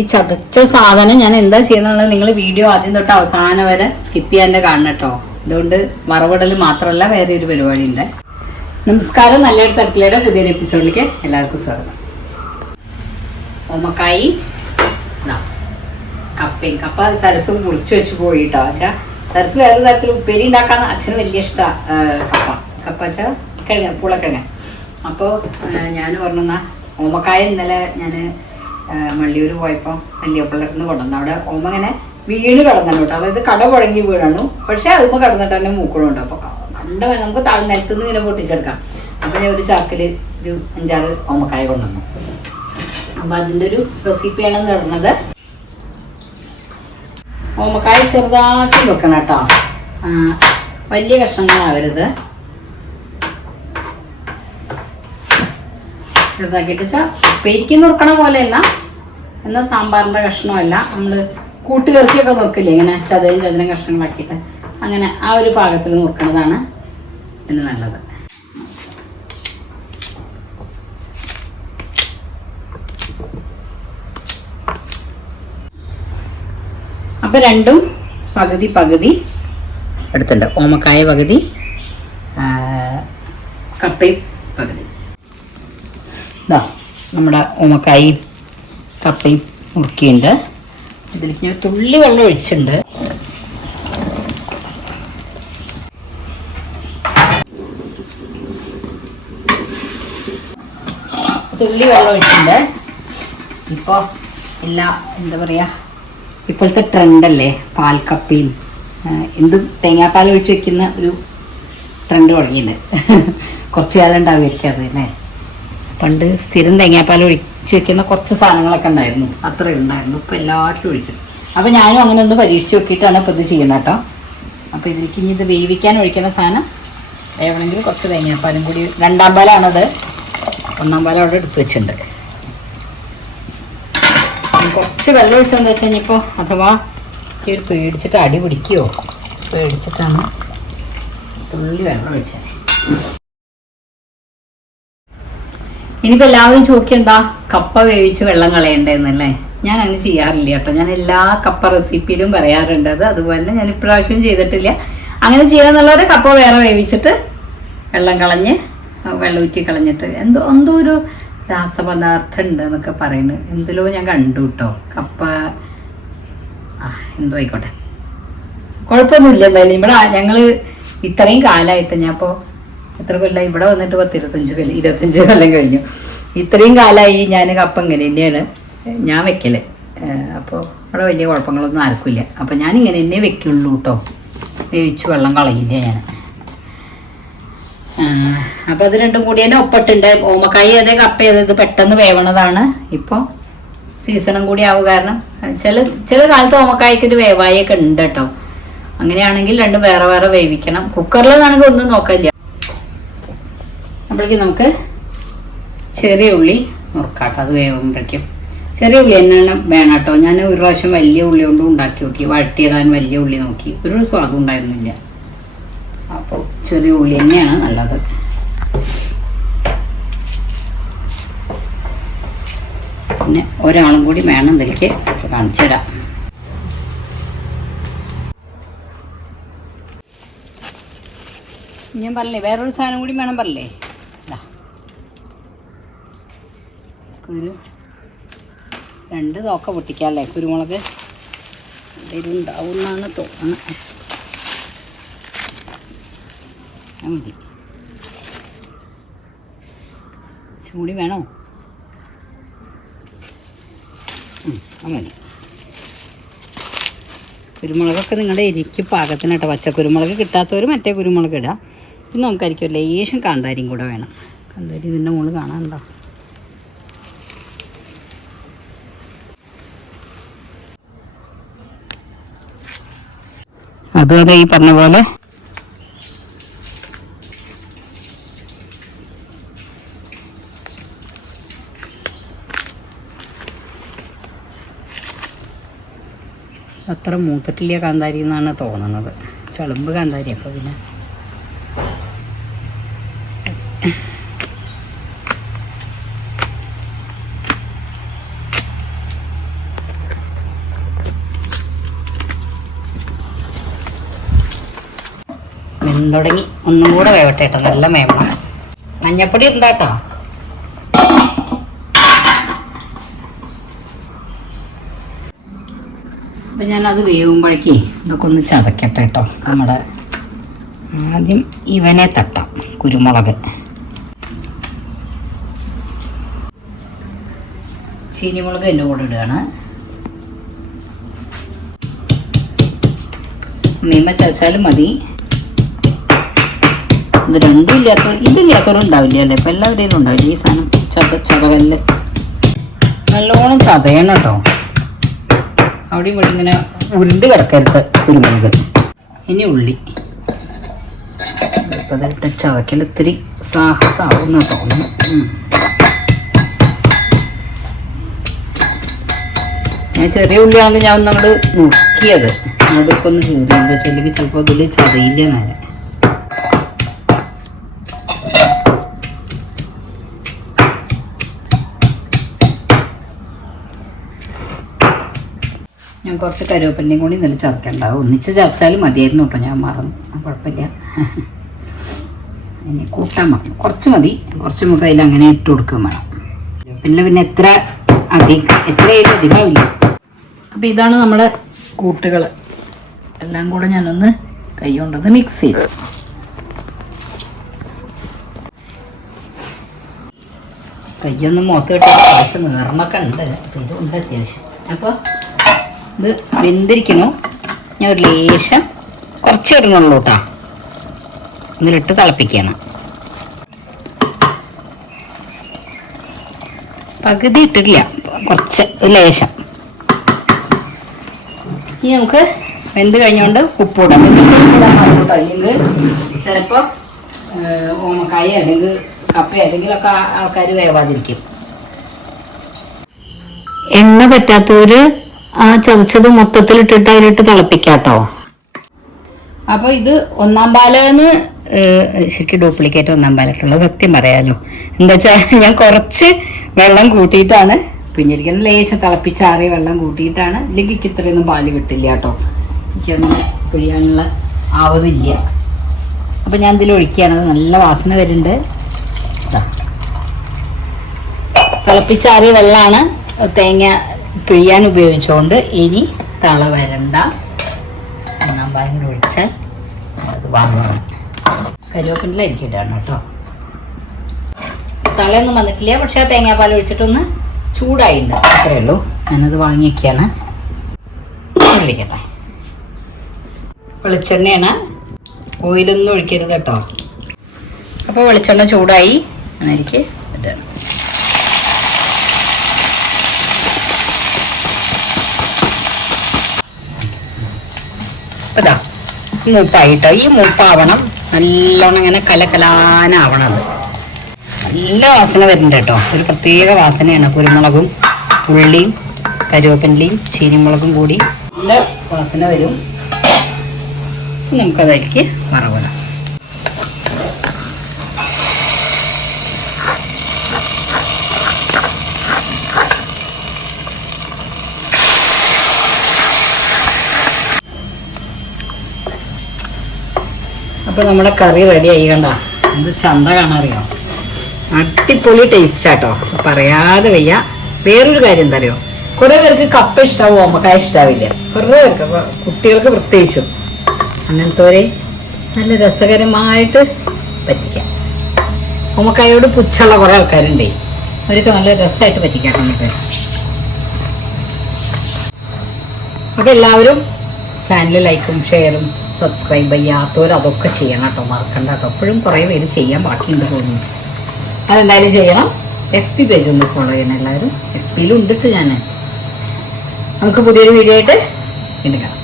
ഈ ചതച്ച സാധനം ഞാൻ എന്താ ചെയ്യുന്നത് നിങ്ങൾ വീഡിയോ ആദ്യം തൊട്ട് അവസാനം വരെ സ്കിപ്പ് ചെയ്യാൻ കാണണം കേട്ടോ അതുകൊണ്ട് മറവിടൽ മാത്രമല്ല വേറെ ഒരു പരിപാടി ഉണ്ട് നമസ്കാരം നല്ലൊരു തരത്തിലയുടെ പുതിയൊരു എപ്പിസോഡിലേക്ക് എല്ലാവർക്കും സ്വാഗതം. ഓമക്കായി. കപ്പയും കപ്പ സരസും മുറിച്ചു വെച്ച് പോയി കേട്ടോ വെച്ചാ സരസ് വേറൊരു തരത്തിൽ ഉപ്പേരി ഉണ്ടാക്കാൻ അച്ഛന് വലിയ ഇഷ്ടമാണ് കപ്പ. കപ്പ വെച്ചാൽ കിഴങ്ങ് പൂളക്കിഴങ്ങ്. അപ്പോൾ ഞാൻ പറഞ്ഞ ഓമക്കായ ഇന്നലെ ഞാൻ മള്ളിയൂർ പോയപ്പോൾ വലിയപ്പള്ളത്തിൽ നിന്ന് കൊണ്ടുവന്നു. അവിടെ ഓമ ഇങ്ങനെ വീണ് കിടന്നു കേട്ടോ. അതായത് കട പുഴങ്ങി വീണു പക്ഷേ അതിപ്പോൾ കിടന്നിട്ട് തന്നെ മൂക്കണുണ്ട് അപ്പോൾ കണ്ട നമുക്ക് താഴെ നിലത്തുനിന്ന് ഇങ്ങനെ പൊട്ടിച്ചെടുക്കാം. അപ്പോൾ ഞാൻ ഒരു ചാക്കിൽ ഒരു അഞ്ചാറ് ഓമക്കായ കൊണ്ടുവന്നു. അപ്പം അതിന്റെ ഒരു റെസിപ്പിയാണ് നടന്നത് ഓമക്കായ ചെറുതാക്കി വെക്കണം കേട്ടോ. വലിയ കഷ്ണങ്ങളാവരുത്. ചെറുതാക്കിയിട്ട് വെച്ചാൽ ഉപ്പേരിക്ക് നുറുക്കണ പോലെയല്ല. എന്നാൽ സാമ്പാറിന്റെ കഷ്ണമല്ല. നമ്മൾ കൂട്ടുകറിക്കൊക്കെ നുറുക്കില്ലേ? ഇങ്ങനെ ചതയും ചതുരം കഷ്ണങ്ങളാക്കിയിട്ട്. അങ്ങനെ ആ ഒരു പാകത്തിൽ നുറുക്കണതാണ് ഇതിന് നല്ലത്. അപ്പൊ രണ്ടും പകുതി പകുതി എടുത്തിട്ടുണ്ട് ഓമക്കായ പകുതി കപ്പയും നമ്മുടെ ഉമക്കായി കപ്പയും മുറുക്കിയുണ്ട്. ഇതിലേക്ക് ഞാൻ തുള്ളി വെള്ളം ഒഴിച്ചിട്ടുണ്ട്. തുള്ളി വെള്ളം ഒഴിച്ചിട്ടുണ്ട്. ഇപ്പോൾ എല്ലാ എന്താ പറയുക ഇപ്പോഴത്തെ ട്രെൻഡല്ലേ പാൽക്കപ്പയും എന്തും തേങ്ങാപ്പാൽ ഒഴിച്ച് വെക്കുന്ന ഒരു ട്രെൻഡ് തുടങ്ങിയത് കുറച്ച് കാലം ഉണ്ടാവുമായിരിക്കും അത് അല്ലേ? പണ്ട് സ്ഥിരം തേങ്ങാപ്പാൽ ഒഴിച്ച് വെക്കുന്ന കുറച്ച് സാധനങ്ങളൊക്കെ ഉണ്ടായിരുന്നു. അത്ര ഉണ്ടായിരുന്നു. ഇപ്പം എല്ലാവരും ഒഴിക്കും. അപ്പോൾ ഞാനും അങ്ങനെ ഒന്ന് പരീക്ഷിച്ച് നോക്കിയിട്ടാണ് ഇപ്പോൾ ഇത് ചെയ്യുന്നത് കേട്ടോ. അപ്പോൾ ഇതിലേക്ക് ഇനി ഇത് വേവിക്കാൻ ഒഴിക്കുന്ന സാധനം വേവണമെങ്കിൽ കുറച്ച് തേങ്ങാപ്പാലും കൂടി. രണ്ടാം പാലാണത്. ഒന്നാം പാലം അവിടെ എടുത്ത് വെച്ചിട്ടുണ്ട്. കുറച്ച് വെള്ളം ഒഴിച്ചെന്ന് വെച്ച് കഴിഞ്ഞപ്പോൾ അഥവാ ഈ ഒരു പേടിച്ചിട്ട് അടി പിടിക്കുമോ പേടിച്ചിട്ടാണ് തുള്ളി വെള്ളം ഒഴിച്ചത്. ഇനിയിപ്പോൾ എല്ലാവരും ചോദിക്കുക എന്താ കപ്പ വേവിച്ച് വെള്ളം കളയണ്ടേന്നല്ലേ? ഞാൻ അങ്ങനെ ചെയ്യാറില്ല കേട്ടോ. ഞാൻ എല്ലാ കപ്പ റെസിപ്പിയിലും പറയാറുണ്ട്. അത് അതുപോലെ ഞാൻ ഇപ്രാവശ്യം ചെയ്തിട്ടില്ല. അങ്ങനെ ചെയ്യാന്നുള്ളവർ കപ്പ വേറെ വേവിച്ചിട്ട് വെള്ളം കളഞ്ഞ് വെള്ളം ഊറ്റി കളഞ്ഞിട്ട് എന്തോ എന്തോ ഒരു രാസപദാർത്ഥം ഉണ്ട് എന്നൊക്കെ പറയുന്നു. എന്തിലോ ഞാൻ കണ്ടു കേട്ടോ. കപ്പ ആ എന്തോ ആയിക്കോട്ടെ. കുഴപ്പമൊന്നുമില്ല എന്തായാലും. ഇവിടെ ഞങ്ങൾ ഇത്രയും കാലമായിട്ട് ഞാൻ ഇപ്പോൾ എത്ര കൊല്ലം ഇവിടെ വന്നിട്ട് പത്ത് ഇരുപത്തഞ്ച് കൊല്ലം ഇരുപത്തഞ്ച് കൊല്ലം കഴിഞ്ഞു. ഇത്രയും കാലമായി ഞാൻ കപ്പ ഇങ്ങനെ തന്നെയാണ് ഞാൻ വെക്കൽ. അപ്പോൾ അവിടെ വലിയ കുഴപ്പങ്ങളൊന്നും ആർക്കില്ല അപ്പോൾ ഞാൻ ഇങ്ങനെ തന്നെ വെക്കുള്ളൂ കേട്ടോ വേവിച്ച് വെള്ളം കളയില്ല ഞാൻ. അപ്പോൾ അത് രണ്ടും കൂടി തന്നെ ഒപ്പട്ടുണ്ട്. ഓമക്കായി അതേ കപ്പ ഇത് പെട്ടെന്ന് വേവണതാണ്. ഇപ്പോൾ സീസണും കൂടി ആവും കാരണം ചില ചില കാലത്ത് ഓമക്കായ്ക്ക് ഒരു വേവായൊക്കെ ഉണ്ട് കേട്ടോ അങ്ങനെയാണെങ്കിൽ രണ്ടും വേറെ വേറെ വേവിക്കണം. കുക്കറിലാണെങ്കിൽ ഒന്നും നോക്കില്ല അപ്പോഴേക്കും നമുക്ക് ചെറിയ ഉള്ളി നുറുക്കാട്ടോ. അത് വേവുമ്പോഴേക്കും. ചെറിയ ഉള്ളി തന്നെ വേണം കേട്ടോ ഞാൻ ഒരു പ്രാവശ്യം വലിയ ഉള്ളി കൊണ്ട് ഉണ്ടാക്കി നോക്കി. വഴട്ടിയിടാൻ വലിയ ഉള്ളി നോക്കി. ഒരു സ്വാദം ഉണ്ടായിരുന്നില്ല. അപ്പോൾ ചെറിയ ഉള്ളി തന്നെയാണ് നല്ലത്. പിന്നെ ഒരാളും കൂടി വേണം ഇതിലേക്ക് കാണിച്ചു തരാം ഞാൻ പറഞ്ഞില്ലേ വേറൊരു സാധനം കൂടി വേണം പറഞ്ഞില്ലേ? ഒരു രണ്ട് തോക്ക പൊട്ടിക്കാം അല്ലേ കുരുമുളക് എന്തെങ്കിലും ഉണ്ടാവും തോന്നുന്നത് മതി. ചൂടി വേണോ? മതി. കുരുമുളകൊക്കെ നിങ്ങളുടെ എരിക്ക് പാകത്തിന് കേട്ടോ പച്ച കുരുമുളക് കിട്ടാത്തവർ മറ്റേ കുരുമുളക് ഇടാം. പിന്നെ നമുക്കായിരിക്കും ലേശം കാന്താരിയും കൂടെ വേണം. കാന്താരി ഇതിന്റെ മുകളിൽ കാണാനുണ്ടോ? അതും ഈ പറഞ്ഞ പോലെ. അത്ര മൂത്തിട്ടില്ല കാന്താരി എന്നാണ് തോന്നുന്നത് ചളുമ്പ് കാന്താരി അപ്പോൾ പിന്നെ ഉം, തുടങ്ങി ഒന്നും കൂടെ വേവട്ടെ കേട്ടോ നല്ല വേവണം മഞ്ഞപ്പൊടി ഉണ്ടാട്ടോ അപ്പം ഞാനത് വേവുമ്പോഴേക്കേ ഇതൊക്കെ ഒന്ന് ചതക്കട്ടെ കേട്ടോ. നമ്മുടെ ആദ്യം ഇവനെ തട്ടാം കുരുമുളക്. ചീനിമുളക് എന്റെ കൂടെ ഇടുകയാണ്. മീമ ചതച്ചാലും മതി. ഇത് രണ്ടും ഇല്ലാത്തവർ ഇതില്ലാത്തവരും ഉണ്ടാവില്ല അല്ലേ ഇപ്പം എല്ലാവരുടെയും ഉണ്ടാവില്ല ഈ സാധനം? ചത ചതകല്ല് നല്ലോണം ചതയണം കേട്ടോ. അവിടെ ഇവിടെ ഇങ്ങനെ ഉരുണ്ട് കിടക്കരുത് കുരുമുളക്. ഇനി ഉള്ളി. ഇപ്പം ചതക്കൽ ഇത്തിരി സാഹസമാവുന്ന തോന്നുന്നു. ഞാൻ ചെറിയ ഉള്ളിയാണെങ്കിൽ ഞാൻ നമ്മൾ നോക്കിയത് അതൊക്കെ ഒന്ന് കീറിയുണ്ട് ചെല്ലെങ്കിൽ ചിലപ്പോൾ അതിൽ ചതയില്ല നേരെ ഞാൻ കുറച്ച് കരുവേപ്പിലയും കൂടി ഇന്നലെ ചതക്കണ്ടാവും. ഒന്നിച്ച് ചതച്ചാലും മതിയായിരുന്നു കേട്ടോ ഞാൻ മറന്നു. കുഴപ്പമില്ല. ഇനി കൂട്ടാൻ മറന്നു കുറച്ച് മതി. കുറച്ച് നമുക്ക് അതിൽ അങ്ങനെ ഇട്ട് കൊടുക്കുകയും വേണം. പിന്നെ പിന്നെ എത്ര അധികം എത്രയായാലും അധികമാവില്ല. അപ്പം ഇതാണ് നമ്മുടെ കൂട്ടുകൾ എല്ലാം കൂടെ ഞാനൊന്ന് കൈ കൊണ്ടൊന്ന് മിക്സ് ചെയ്തു. കയ്യൊന്ന് മുഖത്ത് കിട്ടാൻ അത്യാവശ്യം നീർമൊക്കെ അപ്പോൾ ഇതുണ്ട് അത്യാവശ്യം. അപ്പോൾ ഇത് വെന്തിരിക്കണു. ഞാൻ ഒരു ലേശം കുറച്ച് ഇടണുള്ളൂ കേട്ടോ ഇതിലിട്ട് തിളപ്പിക്കണം. പകുതി ഇട്ടിട്ടില്ല. കുറച്ച് ലേശം. ഇനി നമുക്ക് വെന്ത് കഴിഞ്ഞുകൊണ്ട് ഉപ്പിടാം. ഉപ്പിടാൻ അല്ലെങ്കിൽ ചിലപ്പോൾ ഓമക്കായ അല്ലെങ്കിൽ കപ്പ ഏതെങ്കിലുമൊക്കെ ആൾക്കാർ വേവാതിരിക്കും. എണ്ണ പറ്റാത്തവര് ആ ചതച്ചത് മൊത്തത്തിലിട്ടിട്ട് അതിലിട്ട് തിളപ്പിക്കാട്ടോ. അപ്പൊ ഇത് ഒന്നാം പാലെന്ന് ശരിക്കും ഡ്യൂപ്ലിക്കേറ്റ് ഒന്നാം പാലിട്ടുള്ളത് സത്യം പറയാലോ. എന്താ വെച്ചാൽ ഞാൻ കുറച്ച് വെള്ളം കൂട്ടിയിട്ടാണ് പിഞ്ഞിരിക്കുന്ന ലേശം തിളപ്പിച്ചാറിയ വെള്ളം കൂട്ടിയിട്ടാണ്. ഇല്ലെങ്കിൽ ഇത്രയൊന്നും പാൽ കിട്ടില്ല കേട്ടോ. എനിക്കങ്ങനെ പിഴിയാനുള്ള ആവതില്ല. അപ്പൊ ഞാൻ ഇതിൽ ഒഴിക്കുകയാണ്. നല്ല വാസന വരുന്നുണ്ട്. തിളപ്പിച്ചാറിയ വെള്ളമാണ്. തേങ്ങ പിഴിയാൻ ഉപയോഗിച്ചുകൊണ്ട് ഇനി തള വരണ്ട. ഒന്നാം പാലിൽ ഒഴിച്ചാൽ അത് വാങ്ങണം. കരുവേപ്പിന്റെ ഇടാണ് കേട്ടോ. തളയൊന്നും വന്നിട്ടില്ല പക്ഷേ ആ തേങ്ങാപ്പാൽ ഒഴിച്ചിട്ടൊന്ന് ചൂടായിട്ടുണ്ട് അത്രയേ ഉള്ളൂ. ഞാനത് വാങ്ങിയൊക്കെയാണ്. ഒഴിക്കട്ടെ വെളിച്ചെണ്ണയാണ്. ഓയിലൊന്നും ഒഴിക്കരുത് കേട്ടോ. അപ്പോൾ വെളിച്ചെണ്ണ ചൂടായി. എനിക്ക് ഇടണം. ഇതാ മൂപ്പായിട്ടോ. ഈ മൂപ്പാവണം നല്ലോണം ഇങ്ങനെ കലകലാനാവണം നല്ല വാസന വരുന്നുണ്ട് കേട്ടോ. ഒരു പ്രത്യേക വാസനയാണ്. കുരുമുളകും ഉള്ളിയും കരുവേപ്പിന്റെയും ചീനിമുളകും കൂടി നല്ല വാസന വരും. നമുക്കതായിരിക്കും വറവിടാം. അപ്പോൾ നമ്മുടെ കറി റെഡി ആയി കണ്ട. എന്ത് ചന്ത കാണാറിയോ? അടിപൊളി ടേസ്റ്റ് ആട്ടോ പറയാതെ വയ്യ. വേറൊരു കാര്യം എന്താ അറിയോ കുറെ പേർക്ക് കപ്പ ഇഷ്ടാവും? ഓമക്കായ ഇഷ്ടാവില്ല. കുറെ പേർക്ക് കുട്ടികൾക്ക് പ്രത്യേകിച്ചും. അങ്ങനത്തെ നല്ല രസകരമായിട്ട് പറ്റിക്കാം. ഓമക്കായോട് പുച്ഛുള്ള കുറെ ആൾക്കാരുണ്ടേ. അവർക്ക് നല്ല രസമായിട്ട് പറ്റിക്കാം നമുക്ക് അപ്പൊ എല്ലാവരും ചാനൽ ലൈക്കും ഷെയറും സബ്സ്ക്രൈബ് ചെയ്യാത്തവർ അതൊക്കെ ചെയ്യണം കേട്ടോ മറക്കണ്ട കേട്ടോ. അപ്പോഴും കുറേ പേര് ചെയ്യാൻ ബാക്കിയുണ്ട് തോന്നുന്നു. അതെന്തായാലും ചെയ്യണം. എഫ് പി പേജ് ഒന്ന് ഫോളോ ചെയ്യണം എല്ലാവരും. എഫ് പിയിലും ഉണ്ടിട്ട് ഞാൻ നമുക്ക് പുതിയൊരു വീഡിയോ ആയിട്ട് കാണാം.